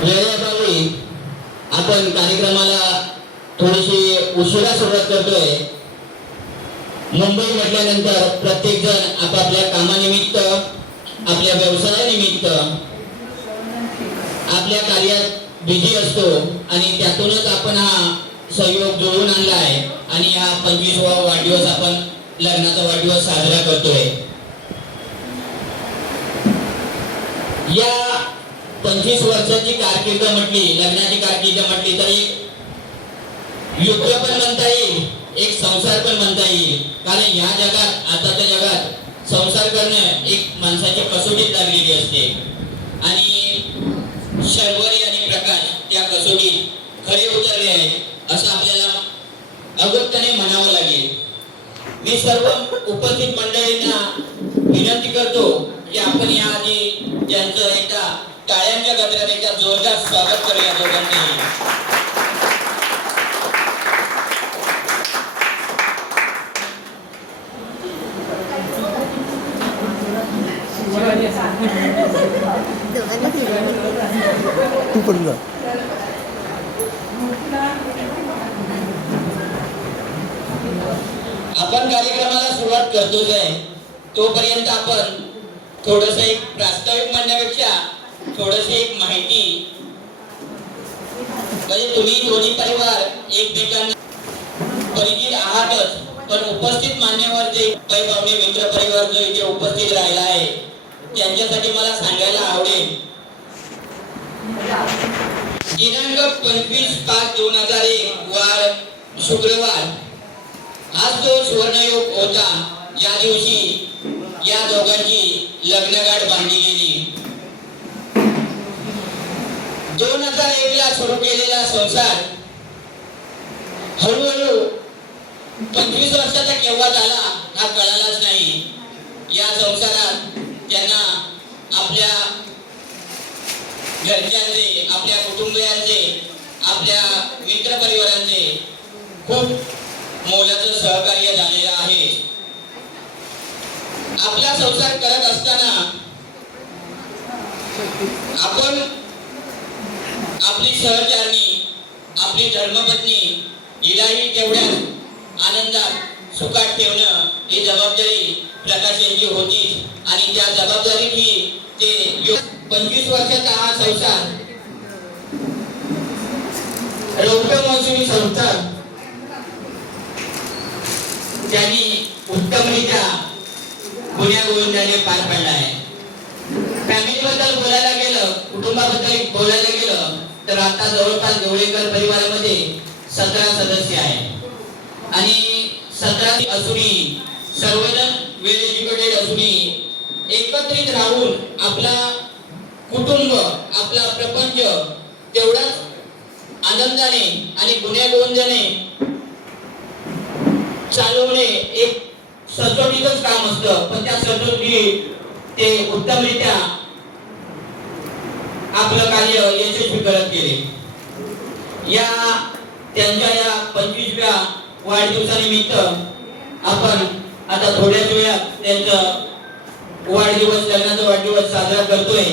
वेळेअभावी आपण कार्यक्रमाला थोडीशी उशिरा सुरुवात करतोय। मुंबई म्हटल्यानंतर प्रत्येक जण आपापल्या कामानिमित्त, आपल्या व्यवसायानिमित्त, आपल्या कार्यात बिझी असतो आणि त्यातूनच आपण हा सहयोग जुळवून आणला आहे आणि हा 25वा वाढदिवस आपण लग्नाचा वाढदिवस साजरा करतोय। या 25 वर्षाची कारकीर्द म्हटली, लग्नाची कारकीर्द म्हटली तर एक युद्ध पण म्हणता येईल, एक संसार पण म्हणता येईल। कारण या जगात, आताच्या जगात संसार करणं एक माणसाची कसोटीत लागलेली असते आणि शर्वरी आणि प्रकाश त्या कसोटीत खरे उतरले आहेत असं आपल्याला अगोदरने म्हणावं लागेल। मी सर्व उपस्थित मंडळींना विनंती करतो की आपण या आधी त्यांचं एकदा टाळ्यांच्या गजरात एकदा जोरदार स्वागत करूया दोघांनी। तू पण जा। आपण कार्यक्रमाला सुरुवात करतोच आहे, तोपर्यंत आपण थोडस एक प्रास्ताविक म्हणण्यापेक्षा थोडस एक माहिती, म्हणजे तुम्ही दोन्ही परिवार एकमेकांना परिचित आहातच, पण उपस्थित मान्यवर जे पाहुणे मित्र परिवार जो इथे उपस्थित राहिला आहे त्यांच्यासाठी मला सांगायला आवडेल। दिनांक 25/5/2001 वार शुक्रवार आज जो सुवर्णयोग होता, या दिवशी या दोघांची लग्नगाठ बांधली गेली। 2001 ला सुरू केलेला संसार हळूहळू 25 वर्षाचा केव्हा झाला हा कळालाच नाही। या संसारात त्यांना आपल्या घरच्यांचे, आपल्या कुटुंबियांचे, आपल्या मित्रपरिवारांचे खूप मोलाचं सहकार्य झालेलं आहे। आपला संसार करत असताना आपण आपली सहचारणी, आपली धर्मपत्नी हिलाही तेवढ्याच आनंदात, सुखात ठेवणं ही जबाबदारी प्रकाश यांची होती आणि त्या जबाबदारीची ते 25 वर्षाचा हा संसार रौप्य महोत्सवी संसार त्यांनी उत्तमरित्या गुण्यागोविंदाने पार पाडला आहे। फॅमिली बद्दल बोलायला गेलं, कुटुंबाबद्दल बोलायला गेलं तर आता जवळपास गवळेकर परिवारामध्ये 17 सदस्य आहेत आणि 17 असूनही सर्वजण वेल एज्युकेटेड असूनही एकत्रित राहून आपला कुटुंब, आपला प्रपंच तेवढाच आनंदाने आणि गुण्यागोविंदाने चालवणे एक सचोटीचंच काम असतं, पण त्या सचोटी ते उत्तमरित्या आपलं कार्य यशस्वी करत गेले। या त्यांच्या या 25व्या वाढदिवसानिमित्त आपण आता थोड्याच वेळात त्यांचा वाढदिवस, लग्नाचा वाढदिवस साजरा करतोय।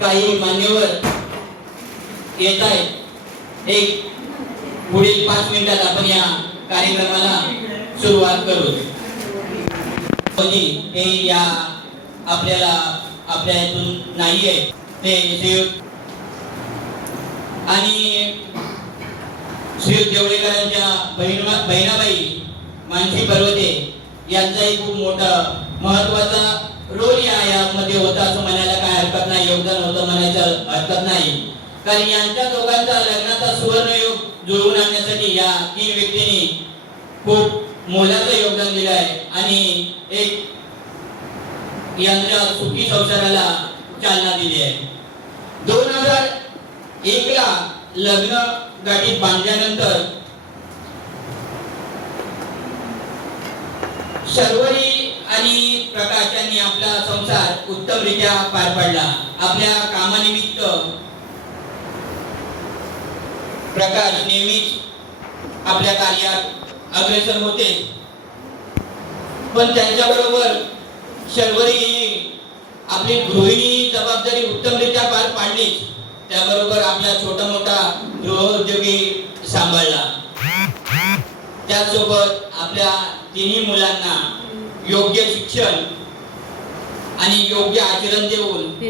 काही मान्यवर येत आहेत, एक पुढील 5 मिनिटात आपण या कार्यक्रमाला सुरुवात करू। हे या आपल्याला आपल्या इथून नाहीये ते आणि श्री देवळेकरांच्या बहिणाबाई मानसी पर्वते यांचाही खूप मोठा महत्वाचा रोल यामध्ये होता असं म्हणायला काय हरकत नाही, योगदान होतं म्हणायचं हरकत नाही। कारण यांच्या दोघांचा लग्नाचा सुवर्णयोग जुळवून आणण्यासाठी या 3 व्यक्तींनी खूप मोलाचं योगदान दिलं आहे आणि एक यांच्या सुखी संसाराला चालना दिली आहे। 2001 ला लग्न गाठीत बांधल्यानंतर शर्वरी आणि प्रकाश यांनी आपला संसार उत्तमरित्या पार पाडला। आपल्या कामानिमित्त प्रकाश नेहमीच आपल्या कार्यात अग्रेसर होते, पण त्यांच्याबरोबर शर्वरी आपली गृहिणी जबाबदारी उत्तमरित्या पार पाडली। त्याबरोबर आपला छोटा मोठा गृहोद्योगी सांभाळला. त्याचसोबत आपल्या तिन्ही मुलांना योग्य शिक्षण आणि योग्य आचरण देऊन